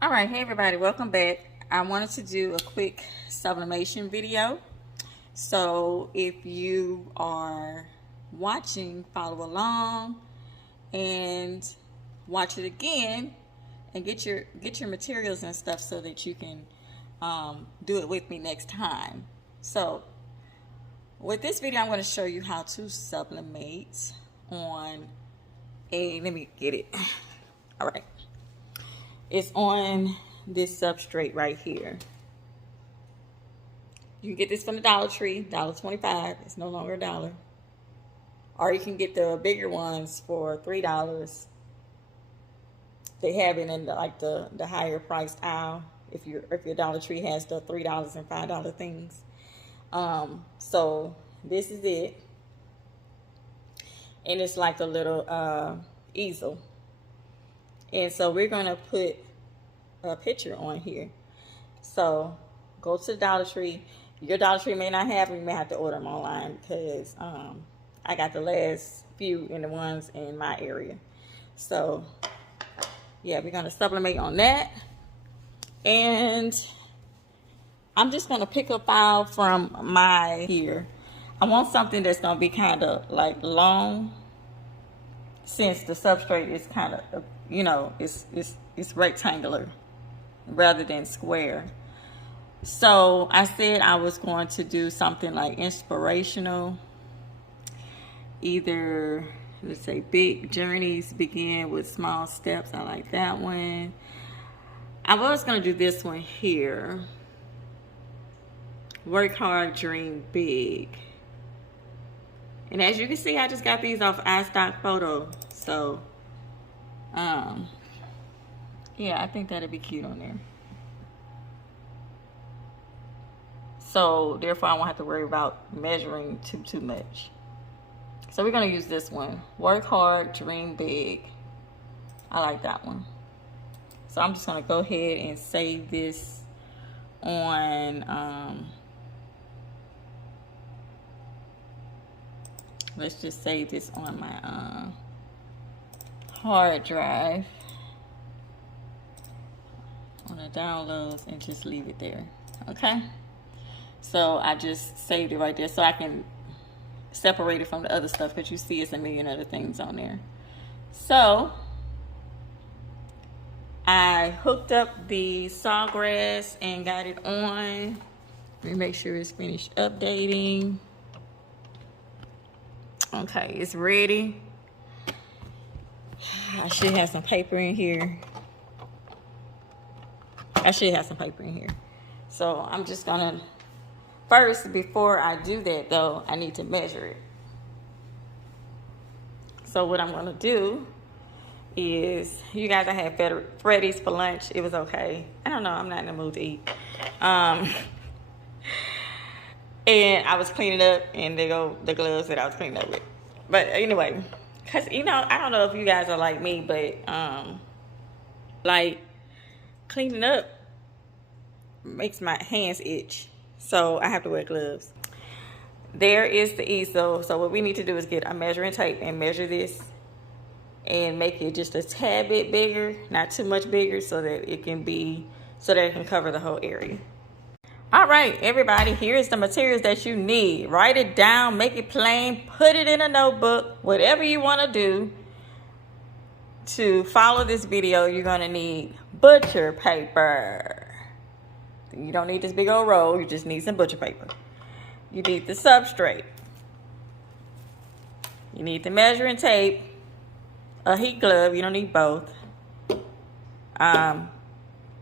All right, hey everybody, welcome back. I wanted to do a quick sublimation video. So if you are watching, follow along and watch it again and get your materials and stuff so that you can do it with me next time. So with this video, I'm going to show you how to sublimate on let me get it. All right. It's on this substrate right here. You can get this from the Dollar Tree, $1.25. It's no longer $1. Or you can get the bigger ones for $3. They have it in the higher priced aisle. If your Dollar Tree has the $3 and $5 things. So this is it. And it's like a little easel. And so we're going to put a picture on here. So go to the Dollar Tree. Your Dollar Tree may not have them. You may have to order them online because I got the last few in the ones in my area. So yeah, we're going to sublimate on that. And I'm just going to pick a file from my here. I want something that's going to be kind of like long, since the substrate is kind of, you know, it's rectangular rather than square. So I said I was going to do something like inspirational. Either, let's say, big journeys begin with small steps. I like that one. I was going to do this one here. Work hard, dream big. And as you can see, I just got these off iStock Photo. So, yeah, I think that'd be cute on there. So, therefore, I won't have to worry about measuring too much. So, we're going to use this one. Work hard, dream big. I like that one. So, I'm just going to go ahead and save this on... let's just save this on my hard drive on the downloads and just leave it there. Okay, so I just saved it right there so I can separate it from the other stuff, because you see it's a million other things on there. So I hooked up the sawgrass and got it on. Let me make sure it's finished updating. Okay, it's ready. I should have some paper in here. So I'm just gonna, first, before I do that though, I need to measure it. So what I'm gonna do is, you guys, I had Freddy's for lunch. It was okay. I don't know, I'm not in the mood to eat. And I was cleaning up, and there go the gloves that I was cleaning up with. But anyway, because, you know, I don't know if you guys are like me, but, like, cleaning up makes my hands itch. So I have to wear gloves. There is the easel. So what we need to do is get a measuring tape and measure this and make it just a tad bit bigger, not too much bigger, so that it can cover the whole area. All right, everybody, here's the materials that you need. Write it down, make it plain, put it in a notebook, whatever you want to do. To follow this video, you're going to need butcher paper. You don't need this big old roll, you just need some butcher paper. You need the substrate. You need the measuring tape, a heat glove, you don't need both.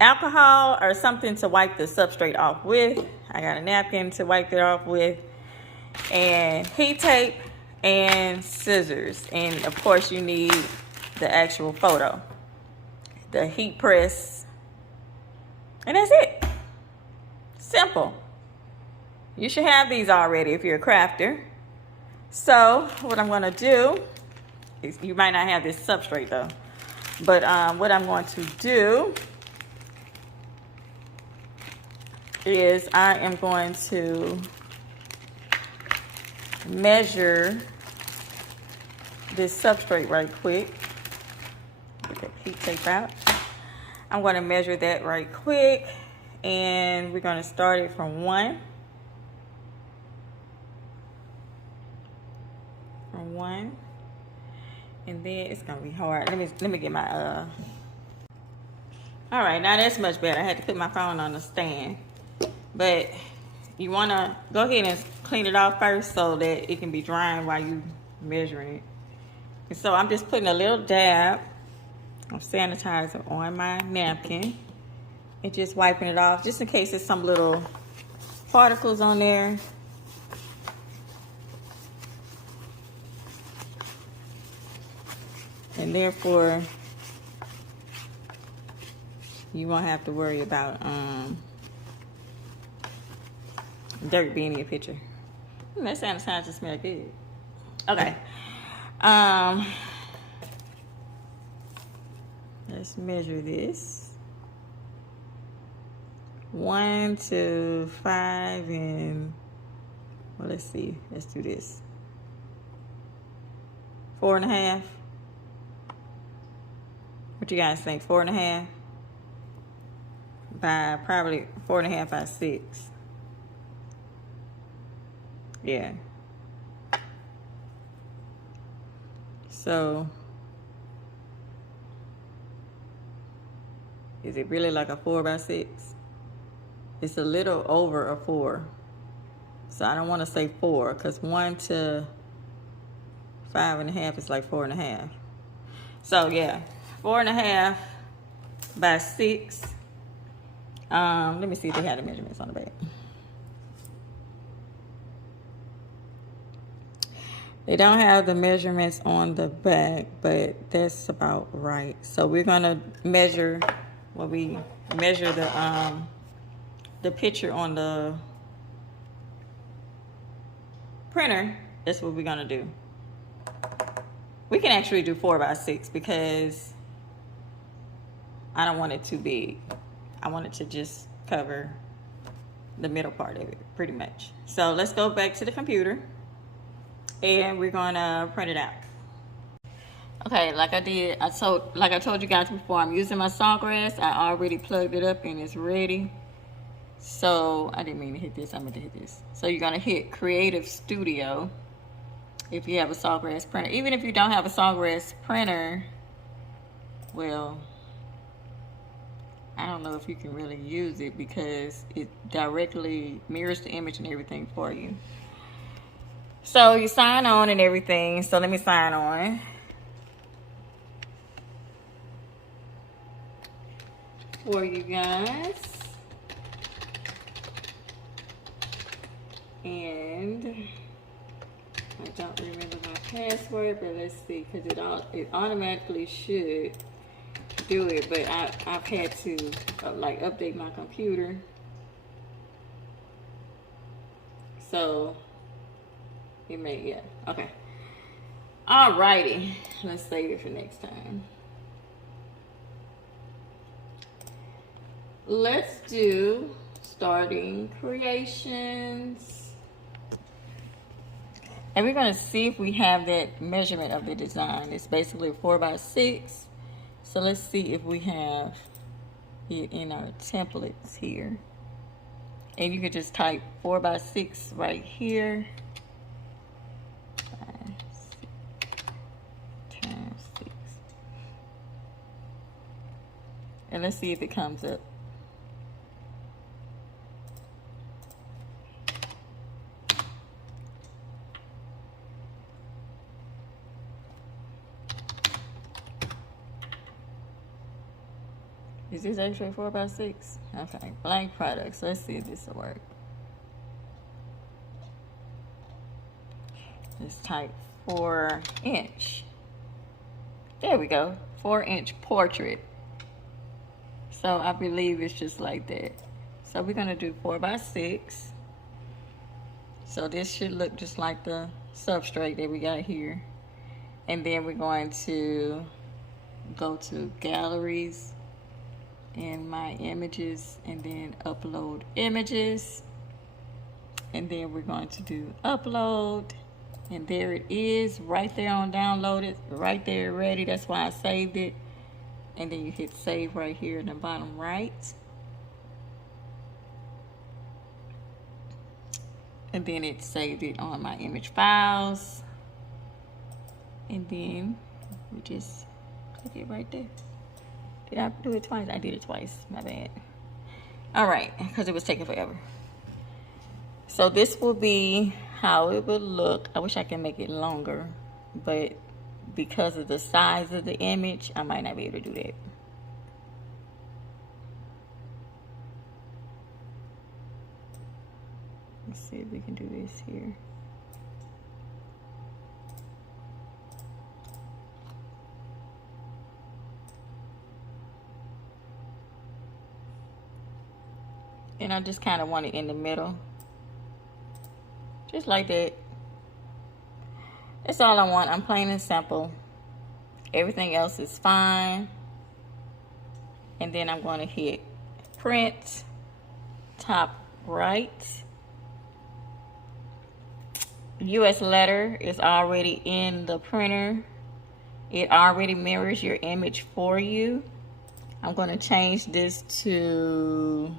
Alcohol or something to wipe the substrate off with. I got a napkin to wipe it off with, and heat tape and scissors, and of course you need the actual photo, the heat press, and that's it. Simple. You should have these already if you're a crafter. So what I'm going to do is, you might not have this substrate though, but what I'm going to do is I am going to measure this substrate right quick. Get that heat tape out. I'm going to measure that right quick, and we're going to start it from 1. From 1. And then it's going to be hard. Let me get my all right, now that's much better. I had to put my phone on the stand. But you want to go ahead and clean it off first so that it can be drying while you measuring it. And so I'm just putting a little dab of sanitizer on my napkin and just wiping it off just in case there's some little particles on there. And therefore, you won't have to worry about dirt being in your picture. That sanitizer smells good. Okay. Let's measure this. 1 to 5 and, well, let's see. Let's do this. 4.5. What you guys think? 4.5? By probably 4.5 by 6. Yeah. So, is it really like a 4 by 6? It's a little over a 4. So I don't want to say 4 because 1 to 5.5 is like 4.5. So yeah, 4.5 by 6. Let me see if they had the measurements on the back. They don't have the measurements on the back, but that's about right. So we're gonna measure when we measure the picture on the printer. That's what we're gonna do. We can actually do 4 by 6 because I don't want it too big. I want it to just cover the middle part of it, pretty much. So let's go back to the computer and we're gonna print it out. Okay, like I told you guys before, I'm using my Sawgrass. I already plugged it up and it's ready. So I didn't mean to hit this, I meant to hit this. So you're gonna hit Creative Studio if you have a Sawgrass printer. Even if you don't have a Sawgrass printer, well, I don't know if you can really use it because it directly mirrors the image and everything for you. So you sign on and everything. So let me sign on. For you guys. And I don't remember my password, but let's see, because it automatically should do it, but I've had to like update my computer. So it may, yeah, okay. Alrighty, let's save it for next time. Let's do starting creations. And we're gonna see if we have that measurement of the design. It's basically 4 by 6. So let's see if we have it in our templates here. And you can just type 4 by 6 right here. 5, 6 times 6. And let's see if it comes up. Is this actually 4 by 6? Okay, blank products. Let's see if this will work. Let's type 4-inch. There we go, 4-inch portrait. So I believe it's just like that. So we're gonna do 4 by 6. So this should look just like the substrate that we got here. And then we're going to go to galleries and my images and then upload images, and then we're going to do upload, and there it is right there on downloaded, right there ready. That's why I saved it. and then you hit save right here in the bottom right. And then it saved it on my image files. And then we just click it right there. Did I do it twice? I did it twice, my bad. All right, because it was taking forever. So this will be how it would look. I wish I could make it longer, but because of the size of the image, I might not be able to do that. Let's see if we can do this here. And I just kind of want it in the middle. Just like that. That's all I want. I'm plain and simple. Everything else is fine. And then I'm going to hit print, top right. US letter is already in the printer. It already mirrors your image for you. I'm going to change this to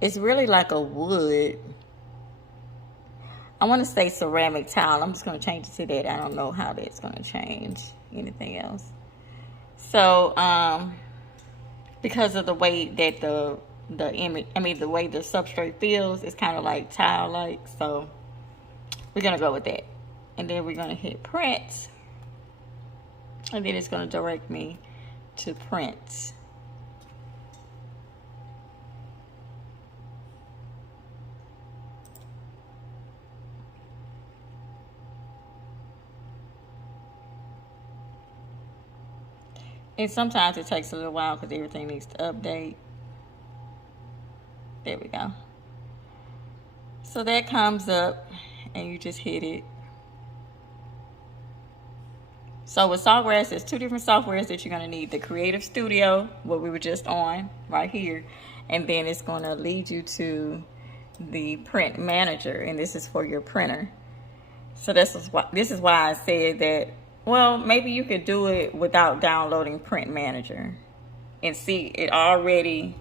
it's really like a wood. I want to say ceramic tile. I'm just going to change it to that. I don't know how that's going to change anything else. So because of the way that the image, the way the substrate feels, it's kind of like tile like. So we're going to go with that. And then we're going to hit print. And then it's going to direct me to print. And sometimes it takes a little while because everything needs to update. There we go. So that comes up and you just hit it. So with Sawgrass, there's two different softwares that you're going to need. The Creative Studio, what we were just on right here. And then it's going to lead you to the Print Manager. And this is for your printer. So this is why I said that, well, maybe you could do it without downloading Print Manager. And see, it already,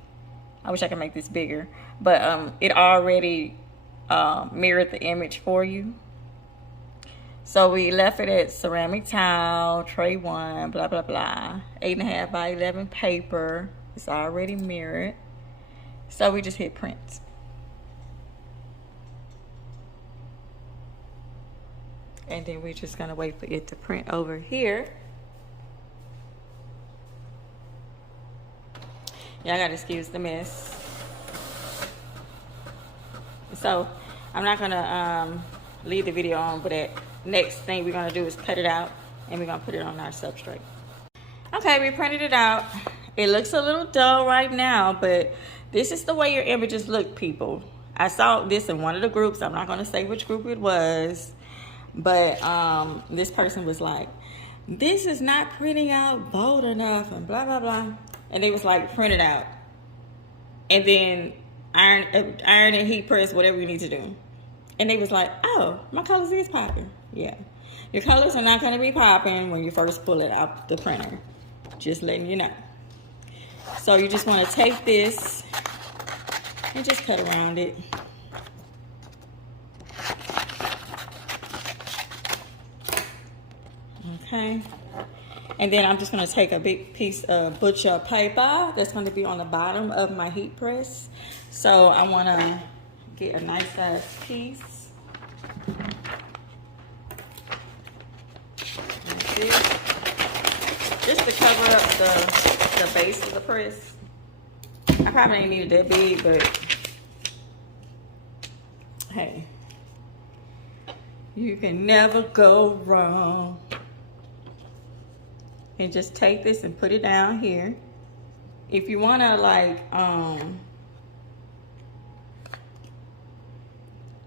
I wish I could make this bigger. But it already mirrored the image for you. So we left it at ceramic tile, tray 1, blah, blah, blah. 8.5 by 11 paper. It's already mirrored. So we just hit print. And then we're just gonna wait for it to print over here. Y'all gotta excuse the mess. So I'm not gonna leave the video on, but that next thing we're gonna do is cut it out and we're gonna put it on our substrate. Okay, we printed it out. It looks a little dull right now, but this is the way your images look, people. I saw this in one of the groups. I'm not gonna say which group it was, but this person was like, this is not printing out bold enough and blah, blah, blah. And they was like, print it out. And then iron and heat press, whatever you need to do. And they was like, oh, my colors is popping. Yeah. Your colors are not going to be popping when you first pull it out the printer. Just letting you know. So you just want to take this and just cut around it. Okay. And then I'm just going to take a big piece of butcher paper that's going to be on the bottom of my heat press. So I want to get a nice size piece. Like this. Just to cover up the base of the press. I probably ain't need it that big, but hey, you can never go wrong. And just take this and put it down here. If you want to like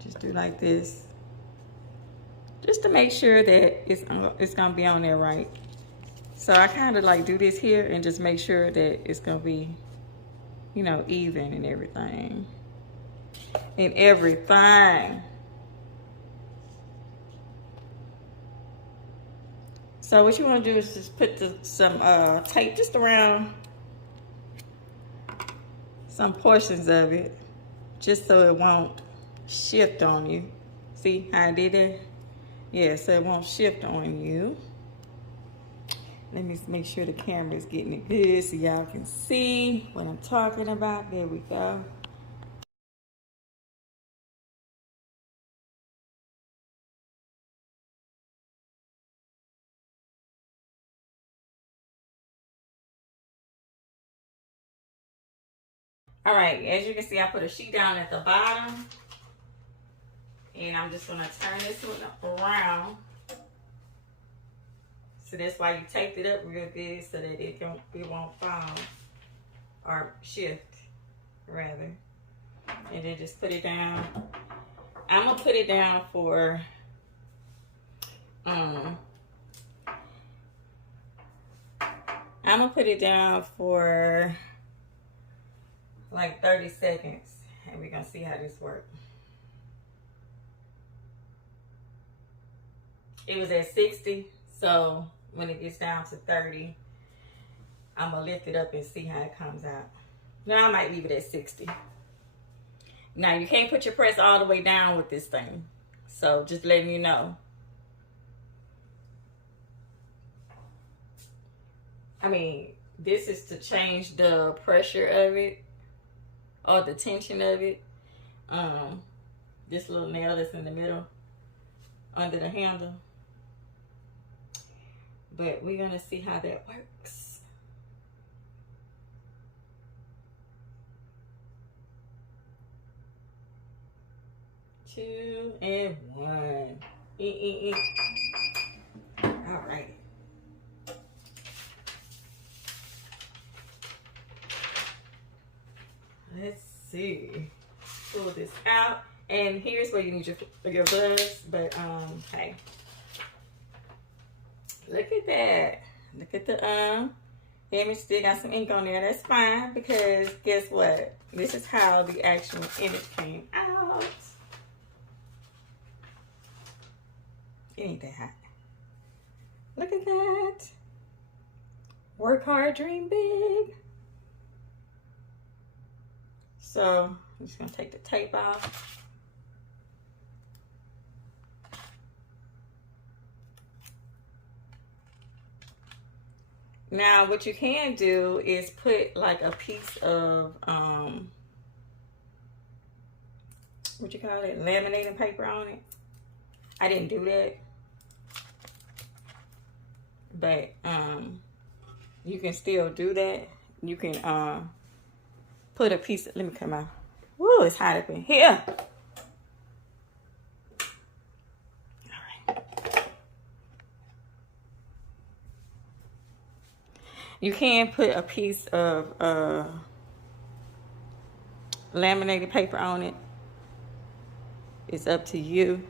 just do like this, just to make sure that it's gonna be on there right. So I kind of like do this here and just make sure that it's gonna be, you know, even and everything. So what you want to do is just put some tape just around some portions of it, just so it won't shift on you. See how I did that? Yeah, so it won't shift on you. Let me make sure the camera is getting it good so y'all can see what I'm talking about. There we go. All right, as you can see, I put a sheet down at the bottom. And I'm just gonna turn this one around. So that's why you taped it up real good so that it won't fall or shift rather. And then just put it down. I'm gonna put it down for like 30 seconds and we're gonna see how this works. It was at 60, so when it gets down to 30, I'm gonna lift it up and see how it comes out. Now I might leave it at 60. Now you can't put your press all the way down with this thing, so just letting you know. I mean, this is to change the pressure of it or the tension of it. This little nail that's in the middle under the handle. But we're gonna see how that works. Two and one. All right. Let's see. Pull this out, and here's where you need your gloves. But hey, look at that. Look at the image. Still got some ink on there. That's fine because guess what? This is how the actual image came out. It ain't that hot. Look at that. Work hard, dream big. So I'm just gonna take the tape off. Now what you can do is put like a piece of what you call it, laminating paper on it. I didn't do that, but you can still do that. You can put a piece of, let me come out. Woo, it's hot up in here. All right. You can put a piece of laminated paper on it. It's up to you.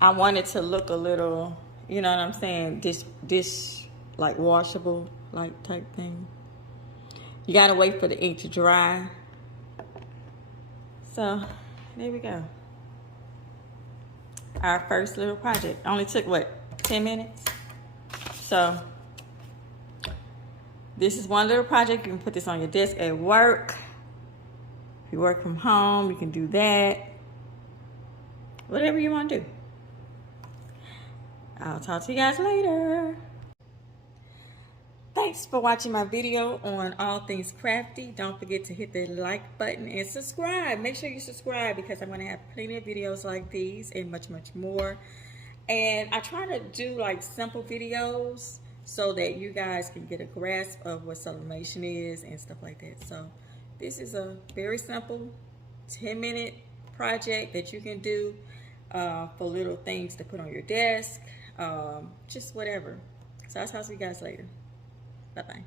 I want it to look a little, you know what I'm saying, dish like washable like type thing. You gotta wait for the ink to dry. So there we go. Our first little project only took what, 10 minutes? So this is one little project. You can put this on your desk at work. If you work from home, you can do that. Whatever you want to do. I'll talk to you guys later. Thanks for watching my video on all things crafty. Don't forget to hit the like button and subscribe. Make sure you subscribe because I'm going to have plenty of videos like these and much, much more. And I try to do like simple videos so that you guys can get a grasp of what sublimation is and stuff like that. So this is a very simple 10-minute project that you can do for little things to put on your desk, just whatever. So I'll talk to you guys later. Bye-bye.